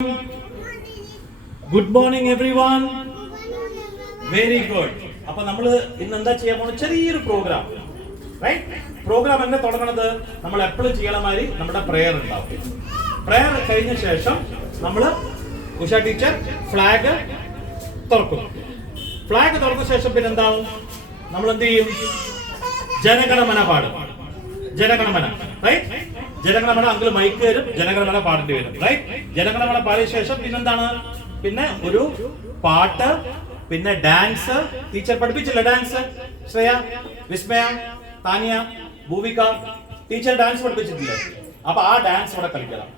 Good morning everyone. Very good. അപ്പോൾ നമ്മൾ ഇന്ന് എന്താ ചെയ്യാൻ പോകുന്നത്? ചെറിയൊരു പ്രോഗ്രാം. റൈറ്റ്? പ്രോഗ്രാം എങ്ങനെ തുടങ്ങണത്? നമ്മൾ എപ്പോഴും ചെയ്യണ മാതിരി നമ്മുടെ പ്രേയർ ഉണ്ടാവും. പ്രേയർ കഴിഞ്ഞ ശേഷം നമ്മൾ ഉഷ ടീച്ചർ ഫ്ലാഗ് തുറക്കും. ഫ്ലാഗ് തുറന്ന ശേഷം പിന്നെ എന്താവും? നമ്മൾ എന്ത് ചെയ്യും? ജനഗണമന പാടും. Jana Gana Mana. Right? Jana Gana Mana uncle mike തരും. ജനഗണമന പാടേണ്ടി വരും. റൈറ്റ്? ജനഗണമന പാടിയ ശേഷം പിന്നെന്താണ്? പിന്നെ ഒരു പാട്ട്, പിന്നെ ഡാൻസ്. ടീച്ചർ പഠിപ്പിച്ചില്ല dance? Shreya, Vismaya, Taniya, Bhuvika teacher dance പഠിപ്പിച്ചിട്ടില്ലേ? അപ്പൊ ആ ഡാൻസ് ഇവിടെ കളിക്കണം.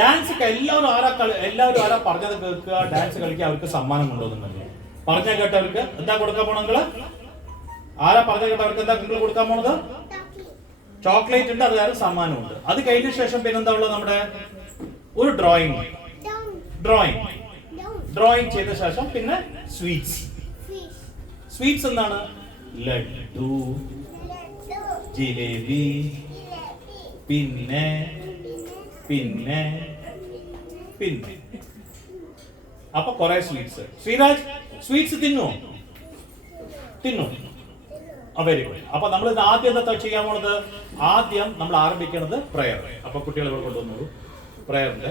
ഡാൻസ് എല്ലാവരും ആരാ പറഞ്ഞത് കേൾക്കുക, ഡാൻസ് കളിക്കുക, അവർക്ക് സമ്മാനം കൊണ്ടുവന്നുണ്ടല്ലോ. പറഞ്ഞ കേട്ടവർക്ക് എന്താ കൊടുക്കാൻ പോണെങ്കില്? ആരാ പറഞ്ഞ കേട്ടവർക്ക് എന്താ നിങ്ങൾ കൊടുക്കാൻ പോണത്? ചോക്ലേറ്റ് ഉണ്ട്, അത് കാരണം സമ്മാനമുണ്ട്. അത് കഴിഞ്ഞ ശേഷം പിന്നെന്താ ഉള്ളത്? നമ്മുടെ ഒരു ഡ്രോയിങ് ചെയ്ത ശേഷം പിന്നെ സ്വീറ്റ്സ് എന്താണ്? ലഡ്ഡു, ജിലേബി, പിന്നെ അപ്പൊ കുറെ സ്വീറ്റ്സ്. ശ്രീരാജ് സ്വീറ്റ്സ് തിന്നു. Very good. അപ്പൊ നമ്മൾ ഇത് ആദ്യം എന്താ ചെയ്യാൻ പോണത്? ആദ്യം നമ്മൾ ആരംഭിക്കുന്നത് പ്രയർ. അപ്പൊ കുട്ടികൾ ഇവിടെ കൊണ്ടുവന്നോളൂ പ്രയറിന്റെ